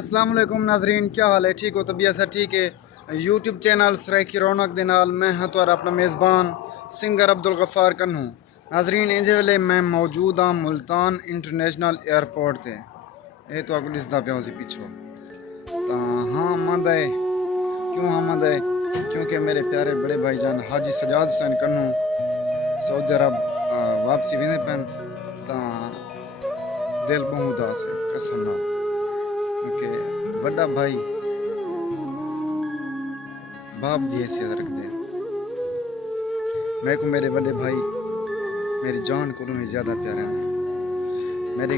अस्सलाम वालेकुम नाजरीन, क्या हाल है? ठीक हो? तबीयत से ठीक है? यूट्यूब चैनल सराइकी रौनक दे नाल मैं हाँ तुहारा अपना मेज़बान सिंगर अब्दुल गफ्फार कन्नू। नाजरीन इंज वेले मैं मौजूद हाँ मुल्तान इंटरनेशनल एयरपोर्ट ते। ये तो आपको दिसदा पिया उसी पिछो। तो हाँ मंदा है, क्यों हाँ मंदा है? क्योंकि मेरे प्यारे बड़े भाईजान हाजी सजाद हुसैन कन्नू सऊदी अरब वापसी वेंदे पैन। तो दिल बहुत उदास है कसम नाल, क्योंकि बड़ा भाई बाप दी हैसियत रखते हैं। मैं को मेरे बड़े भाई मेरी जान को भी ज़्यादा प्यारे हैं। मेरे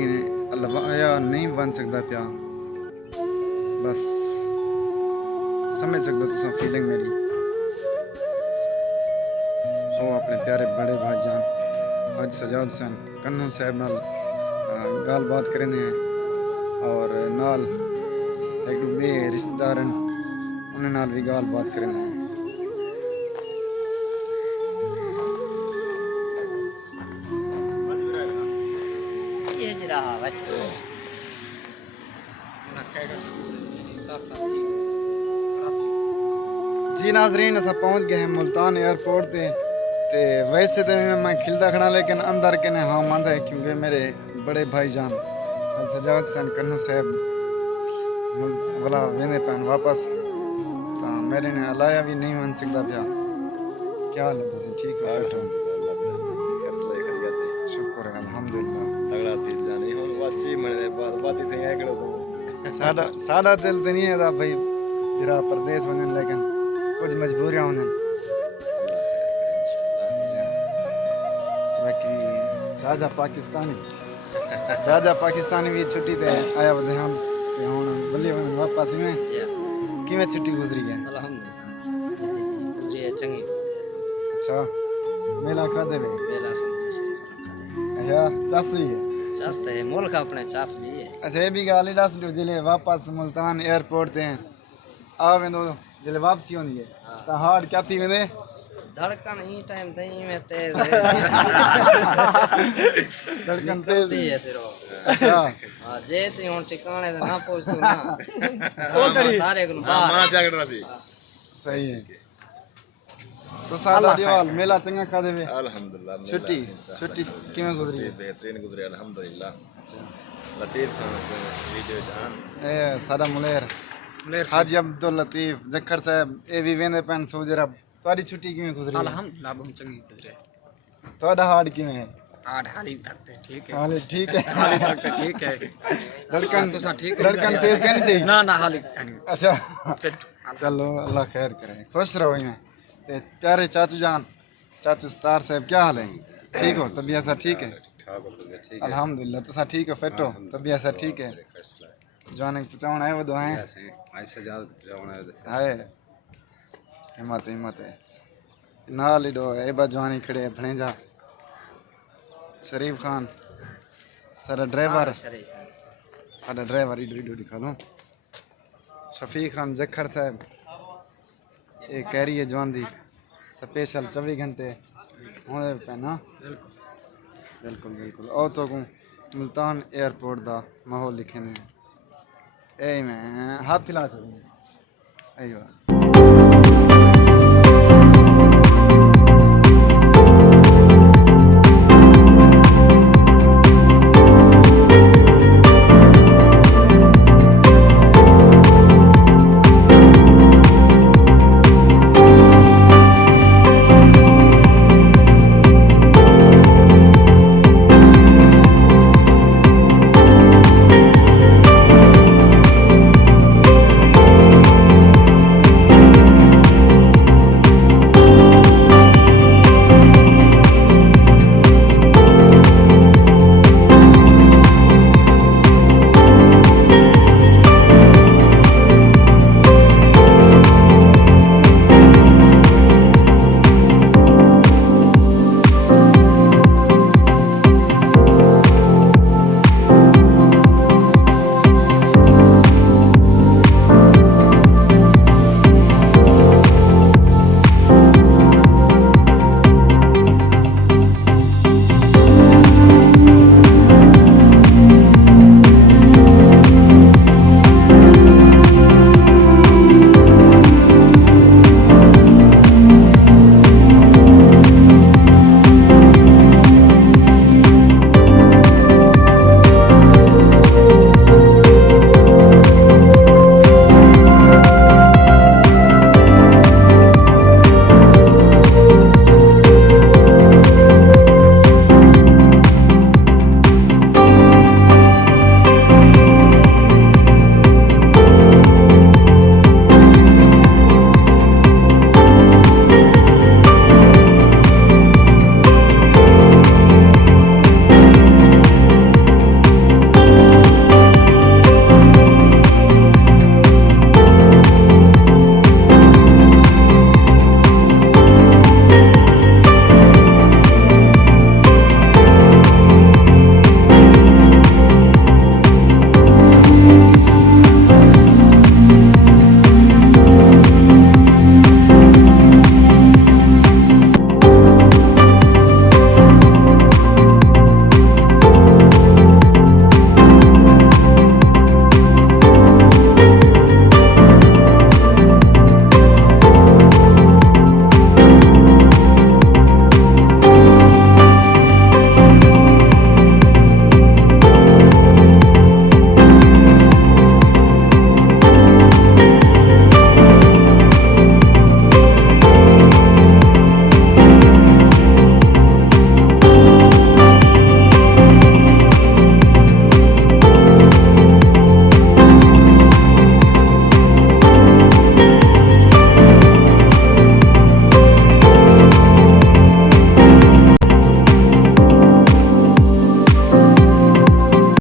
अलवाया नहीं बन सकता प्या, बस समझ सकते तुम फीलिंग मेरी हो। अपने प्यारे बड़े भाई जान आज सजाद हुसैन कन्नू साहब नाल गाल बात करेंगे हैं और नाल एक बे रिश्तेदार उन्हें नाल भी गाल बात करेंगे हैं। जी नाजरीन असा पहुँच गए हैं मुल्तान एयरपोर्ट ते वैसे तो मैं खिलता खड़ा लेकिन अंदर के ने हाँ मंद है, क्योंकि मेरे बड़े भाई जान सजाद हुसैन कन्नू साहब वाला वेंदे पैन वापस। तो मेरे ने अलाया भी नहीं बन सकता प्या। क्या हाल है? ठीक है? शुक्र है अल्हम्दुलिल्लाह। तगड़ा थी जाने हो वाची मने बात ही थे एकड़ो सादा दिल तो नहीं है भाई मेरा परदेश वनन, लेकिन कुछ मजबूरियां होने। बाकी राजा पाकिस्तानी भी छुट्टी ते आया बदे हम ते हुन बल्ले वापस में किवें छुट्टी गुजरी है? अल्हम्दुलिल्लाह चंगी। अच्छा मेला खादे वे मेला अच्छा चासी है चास है मुल्क अपने चास भी है। अच्छा ये भी गाल दस दो जिले वापस मुल्तान एयरपोर्ट ते आ वेंदो जिले वापसी होंदी है तो हार्ट क्या थी वेंदे धड़कन ही टाइम थे में तेज धड़कन तेज है तेरो। अच्छा हां जे ती हुन ठिकाने ते ना पहुंचू ना सारे को बाहर मां जागड़ा सी। सही है। तो साला दीवाल मेला चंगा खा देवे अल्हम्दुलिल्लाह। छुट्टी किवें गुजरी? बेहतरीन गुजरी अल्हम्दुलिल्लाह। लतीफ खान वीडियो जान ए सादा मुलेर हाजी अब्दुल लतीफ जखर साहब ए भी वेंदे पैन सऊदी अरब। तुम्हारी छुट्टी किवें गुजरी? अल्हम्दुलिल्लाह बहुत चंगी गुजरे। तुम्हारा हार्ट किवें है? हार्ड हाली तक ते ठीक है। हाले ठीक है हाली तक ते ठीक है। धड़कन तो सा ठीक है। धड़कन तेज नहीं थी? ना ना हाली नहीं। अच्छा चलो अल्लाह खैर करे, खुश रहो। ये प्यारे चाचू जान चाचू सतार साहब क्या हाल है? ठीक हो? तबीयत सा ठीक है? अल्हम्दुलिल्लाह। तो सा ठीक हो? फिट हो? तबीयत सा ठीक है? जाने पहुंचाना है वो दुआएं आज सजाद जावना है हिम्मत हिम्मत है नाल ही दो ए बा जवानी खड़े भणेजा शरीफ खान सारा ड्राइवर इधर दिखा लो शफीक खान जखर साहब ये कह रही है जवान दी स्पेशल 24 घंटे होने पैना। बिल्कुल बिल्कुल और तो को मुल्तान एयरपोर्ट दा माहौल लिखे ने ए मैं हाथ हिला सकूं। अयो